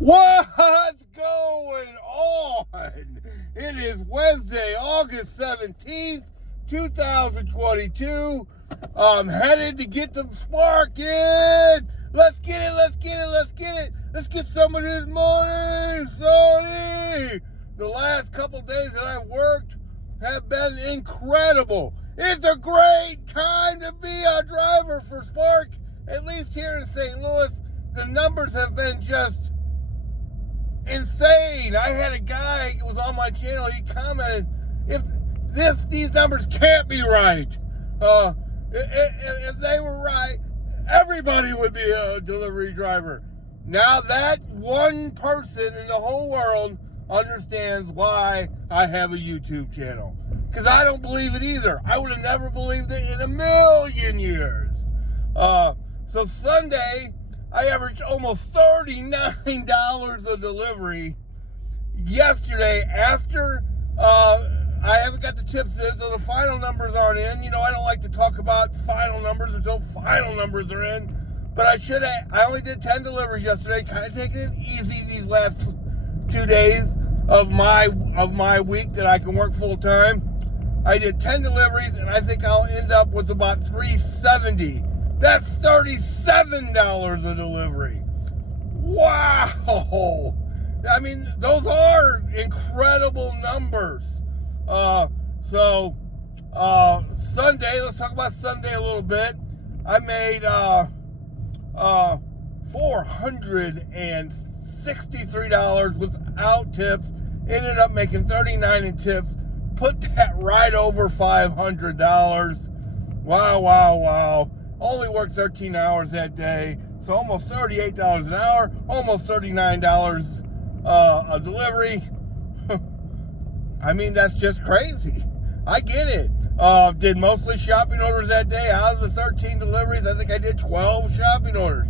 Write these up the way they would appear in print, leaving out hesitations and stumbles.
What's going on? It is Wednesday, August 17th, 2022. I'm headed to get some spark in. Let's get it. Let's get some of this money, Sonny. The last couple days that I've worked have been incredible. It's a great time to be a driver for Spark, at least here in St. Louis. The numbers have been just insane. I had a guy who was on my channel, he commented, if these numbers can't be right. If they were right, everybody would be a delivery driver. Now that one person in the whole world understands why I have a YouTube channel. Because I don't believe it either. I would have never believed it in a million years. So Sunday, I averaged almost $39 a delivery. Yesterday, after I haven't got the tips in, so the final numbers aren't in. You know, I don't like to talk about final numbers until final numbers are in. But I only did 10 deliveries yesterday, kind of taking it easy these last 2 days of my week that I can work full time. I did 10 deliveries, and I think I'll end up with about $370. That's $37 a delivery. Wow! I mean, those are incredible numbers. Sunday, let's talk about Sunday a little bit. I made $463 without tips. Ended up making $39 in tips. Put that right over $500. Wow. Only worked 13 hours that day, so almost $38 an hour, almost $39 a delivery. I mean, that's just crazy. I get it. Did mostly shopping orders that day. Out of the 13 deliveries, I think I did 12 shopping orders.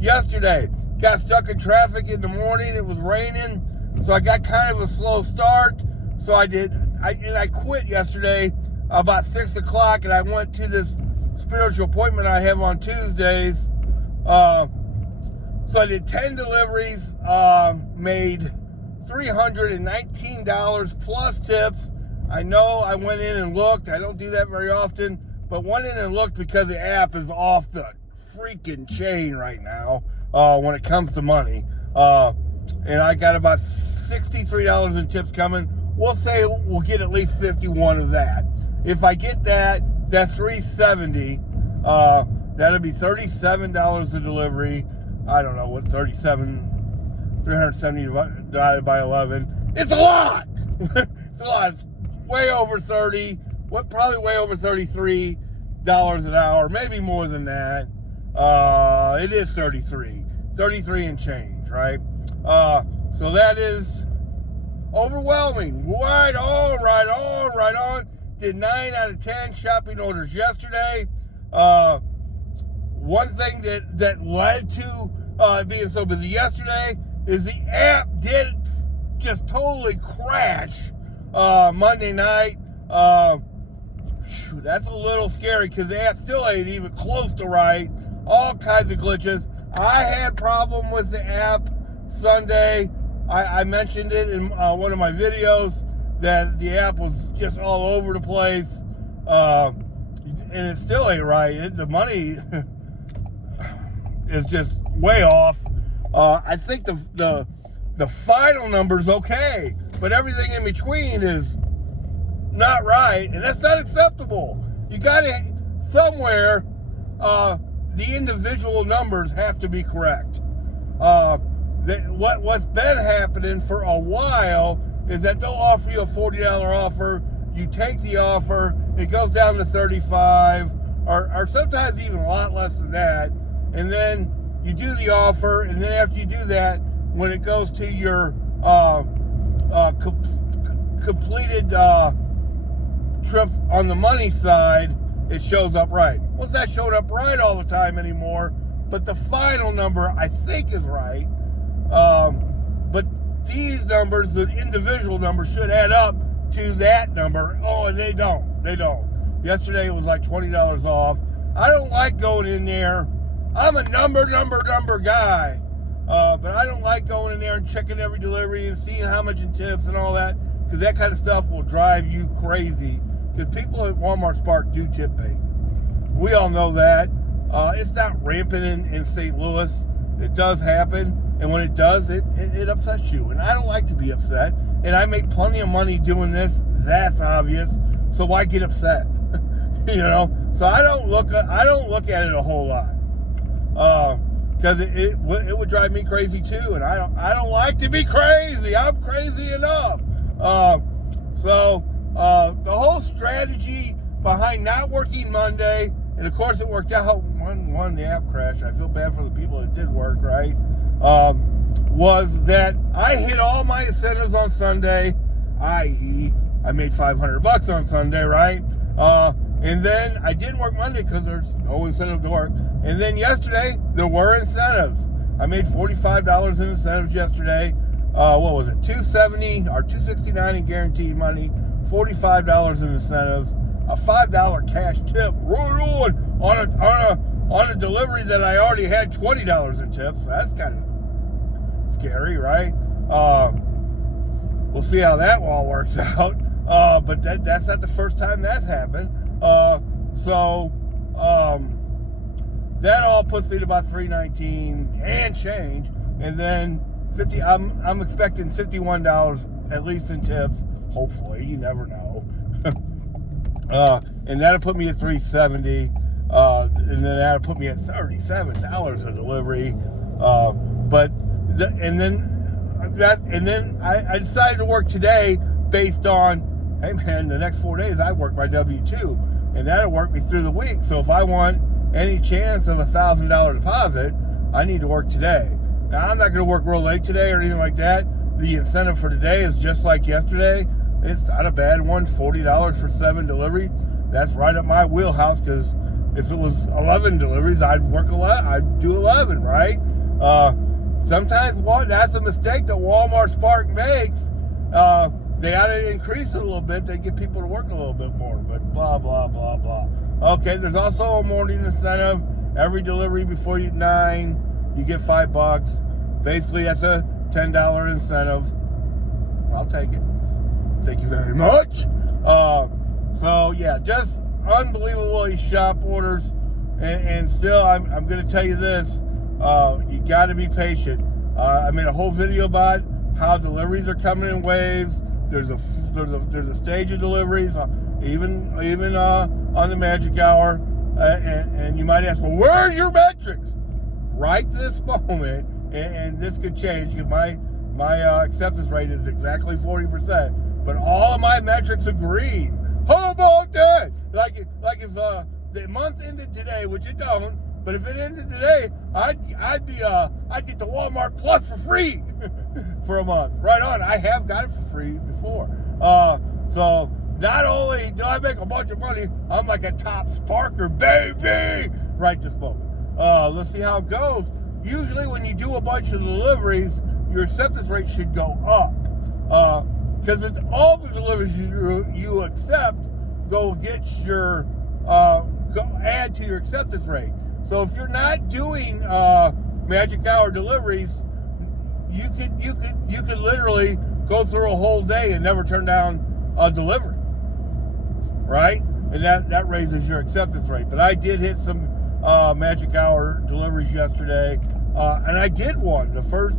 Yesterday, got stuck in traffic in the morning. It was raining, so I got kind of a slow start. So I quit yesterday about 6 o'clock, and I went to this spiritual appointment I have on Tuesdays. So I did 10 deliveries, made $319 plus tips. I know I went in and looked. I don't do that very often, but went in and looked because the app is off the freaking chain right now when it comes to money. And I got about $63 in tips coming. We'll say we'll get at least 51 of that. If I get that, that's $370. That'll be $37 a delivery. I don't know what 370 divided by 11. It's a lot. It's a lot. It's way over 30. Probably way over $33 an hour. Maybe more than that. It is 33 and change, right? So that is overwhelming. Right on. Did 9 out of 10 shopping orders yesterday. One thing that led to being so busy yesterday is the app did just totally crash Monday night. That's a little scary because the app still ain't even close to right. All kinds of glitches. I had problem with the app Sunday. I mentioned it in one of my videos that the app was just all over the place, and it still ain't right. The money is just way off. I think the final number's okay, but everything in between is not right, and that's not acceptable. You gotta, somewhere, the individual numbers have to be correct. What's been happening for a while is that they'll offer you a $40 offer, you take the offer, it goes down to $35, or sometimes even a lot less than that, and then you do the offer, and then after you do that, when it goes to your completed trips on the money side, it shows up right. Well, it's not showing up right all the time anymore, but the final number I think is right. But these numbers, the individual numbers, should add up to that number. Oh, and they don't. Yesterday it was like $20 off. I don't like going in there. I'm a number guy. But I don't like going in there and checking every delivery and seeing how much in tips and all that, because that kind of stuff will drive you crazy. Because people at Walmart Spark do tip bait. We all know that. It's not rampant in St. Louis. It does happen, and when it does, it upsets you. And I don't like to be upset. And I make plenty of money doing this. That's obvious. So why get upset? You know. So I don't look at it a whole lot, because it would drive me crazy too. And I don't like to be crazy. I'm crazy enough. So the whole strategy behind not working Monday, and of course it worked out. One the app crashed. I feel bad for the people that did work, right? Was that I hit all my incentives on Sunday, i.e. I made $500 on Sunday, right? And then I didn't work Monday because there's no incentive to work. And then yesterday there were incentives. I made $45 in incentives yesterday. What was it? $270 or $269 in guaranteed money, $45 in incentives, a $5 cash tip right on a delivery that I already had $20 in tips. That's kind of scary, right? We'll see how that all works out. But that's not the first time that's happened. So that all puts me to about $319 and change, and then I'm expecting $51 at least in tips. Hopefully, you never know. And that'll put me at $370. And then that'll put me at $37 a delivery. And then I decided to work today based on, hey man, the next 4 days I work my W-2, and that'll work me through the week. So if I want any chance of $1,000 deposit, I need to work today. Now I'm not going to work real late today or anything like that. The incentive for today is just like yesterday. It's not a bad one, $40 for 7 deliveries. That's right up my wheelhouse, because if it was 11 deliveries, I'd do 11, right? Sometimes that's a mistake that Walmart Spark makes. They ought to increase it a little bit. They get people to work a little bit more, but blah, blah, blah, blah. Okay, there's also a morning incentive. Every delivery before 9, you get $5. Basically, that's a $10 incentive. I'll take it. Thank you very much. So yeah, just unbelievable shop orders, and still, I'm going to tell you this: you got to be patient. I made a whole video about how deliveries are coming in waves. There's a stage of deliveries, even on the magic hour, and you might ask, well, where are your metrics? Right this moment, and this could change because my acceptance rate is exactly 40%, but all of my metrics agreed. How about that? Like if the month ended today, which it don't, but if it ended today, I'd get the Walmart Plus for free for a month. Right on. I have got it for free before. So not only do I make a bunch of money, I'm like a top sparker, baby, right this moment. Let's see how it goes. Usually when you do a bunch of deliveries, your acceptance rate should go up. Because all the deliveries you accept add to your acceptance rate. So if you're not doing magic hour deliveries, you could literally go through a whole day and never turn down a delivery, right? And that raises your acceptance rate. But I did hit some magic hour deliveries yesterday, and I did one. The first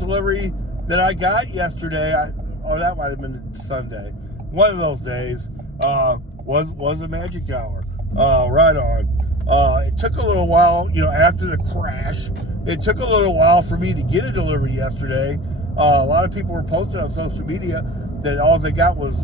delivery that I got yesterday, that might have been Sunday. One of those days was a magic hour. Right on. It took a little while, after the crash. It took a little while for me to get a delivery yesterday. A lot of people were posting on social media that all they got was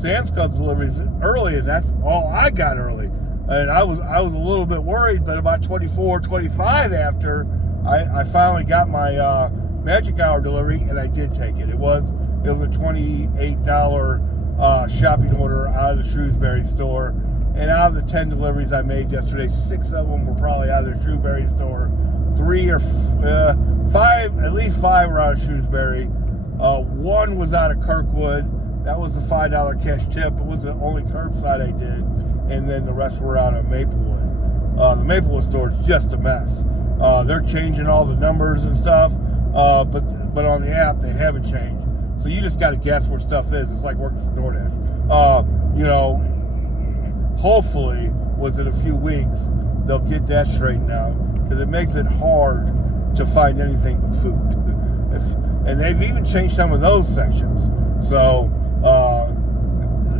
Sam's Club deliveries early, and that's all I got early. And I was a little bit worried, but about 25 after, I finally got my magic hour delivery, and I did take it. It was a $28 shopping order out of the Shrewsbury store. And out of the 10 deliveries I made yesterday, 6 of them were probably out of the Shrewsbury store. 3 or 5, at least 5 were out of Shrewsbury. 1 was out of Kirkwood. That was the $5 cash tip. It was the only curbside I did. And then the rest were out of Maplewood. The Maplewood store is just a mess. They're changing all the numbers and stuff, but on the app they haven't changed. So you just got to guess where stuff is. It's like working for DoorDash. Hopefully within a few weeks they'll get that straightened out, because it makes it hard to find anything but food. And they've even changed some of those sections. So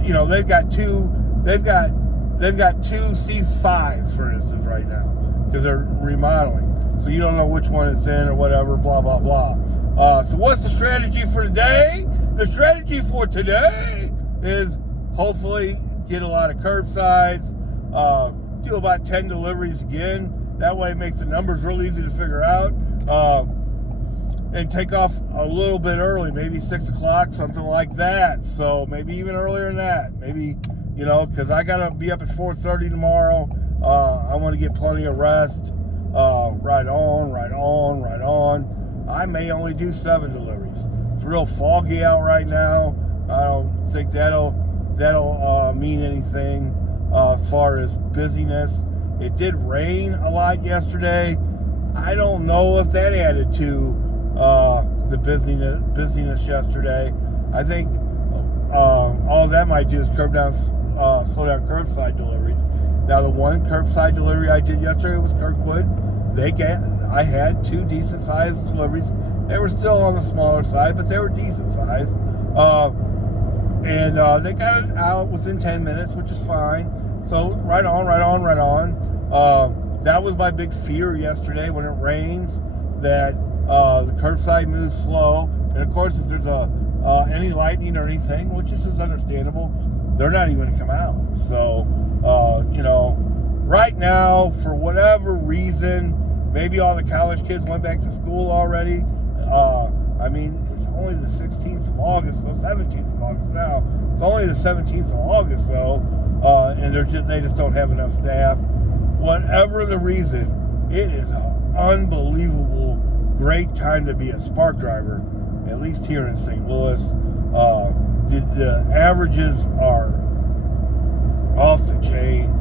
they've got two C5s, for instance, right now, because they're remodeling. So you don't know which one it's in or whatever, blah, blah, blah. So what's the strategy for today? The strategy for today is hopefully get a lot of curbsides, do about 10 deliveries again. That way it makes the numbers real easy to figure out. And take off a little bit early, maybe 6 o'clock, something like that. So maybe even earlier than that. Maybe, because I got to be up at 4:30 tomorrow. I want to get plenty of rest. Right on. I may only do 7 deliveries. It's real foggy out right now. I don't think that'll mean anything as far as busyness. It did rain a lot yesterday. I don't know if that added to the busyness yesterday. I think all that might do is slow down curbside deliveries. Now, the one curbside delivery I did yesterday was Kirkwood. I had 2 decent sized deliveries. They were still on the smaller side, but they were decent sized. And they got it out within 10 minutes, which is fine. So right on. That was my big fear yesterday when it rains, that the curbside moves slow. And of course, if there's any lightning or anything, which is understandable, they're not even going to come out. So, right now, for whatever reason, maybe all the college kids went back to school already. It's only the 16th of August, so 17th of August now. It's only the 17th of August, though, and they just don't have enough staff. Whatever the reason, it is an unbelievable great time to be a spark driver, at least here in St. Louis. The averages are off the chain.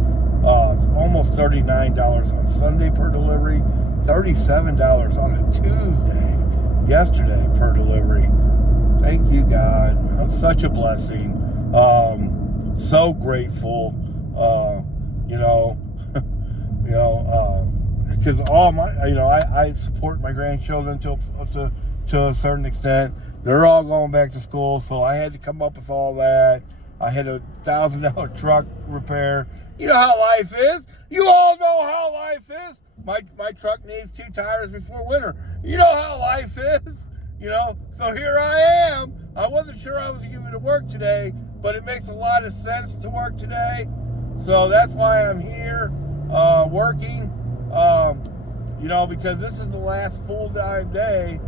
Almost $39 on Sunday per delivery, $37 on a Tuesday yesterday per delivery. Thank you, God. It's such a blessing. So grateful. Because all my, I support my grandchildren to a certain extent. They're all going back to school, so I had to come up with all that. I had a $1,000 truck repair. You know how life is. You all know how life is. My truck needs 2 tires before winter. You know how life is. So here I am. I wasn't sure I was going to work today, but it makes a lot of sense to work today. So that's why I'm here working. Because this is the last full-time day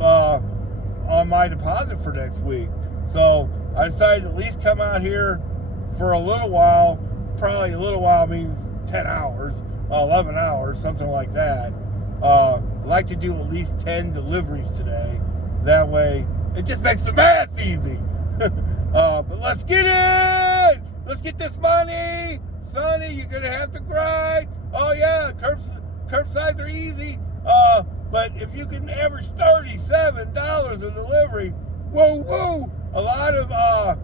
on my deposit for next week. So I decided to at least come out here for a little while. Probably a little while means 10 hours, 11 hours, something like that. I'd like to do at least 10 deliveries today. That way, it just makes the math easy. But let's get it! Let's get this money! Sonny, you're going to have to grind. Oh, yeah, curbsides are easy. But if you can average $37 a delivery, woo! A lot of, I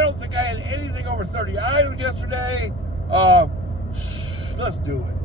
don't think I had anything over 30 items yesterday. Let's do it.